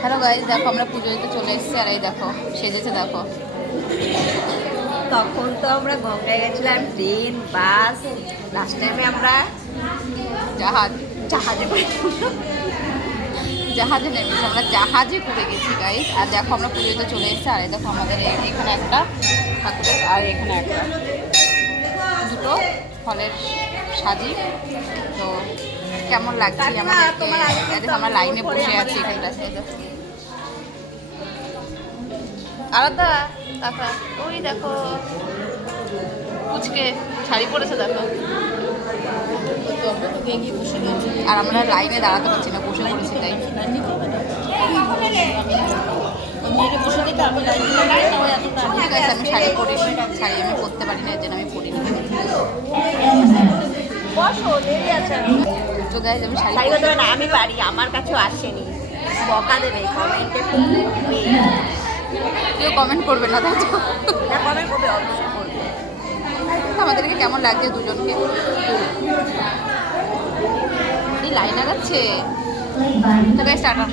Hello guys, দেখো আমরা পুজোতে চলে এসেছি আর এই দেখো সেজেছে দেখো। তখন তো আমরা গঙ্গায় গেছিলাম, ট্রেন, বাস, লাস্ট টাইমে আমরা জাহাজে জাহাজে নেমেছি, আমরা জাহাজে করে গেছি গাইজ। আর দেখো আমরা পুজোতে চলে এসেছি আর এই দেখো আমাদের এখানে একটা ঠাকুর আর এখানে একটা দুটো ফলের সাজি। তো কেমন লাগছে আমাদেরকে, আমরা লাইনে বসে আছি এখানটাতে। আলাদা কাকা ওই দেখো পুচকে শাড়ি পরেছে দেখো। আর আমরা লাইনে দাঁড়াতে পারছি না, বসে পড়েছি তাই। আমি শাড়ি পরিনি, শাড়ি আমি পরতে পারি না, এর জন্য আমি পরিনি। তো গাইজ আমি শাড়ি না, আমি পারি, আমার কাছেও আসেনি, বকা দেবে কমেন্টে। কেউ কমেন্ট করবে না তাই তো? কমেন্ট করবে, অবশ্যই করবে। আমাদেরকে কেমন লাগছে দুজনকে? এই লাইন আগাচ্ছে। তো গাইজ টাটা।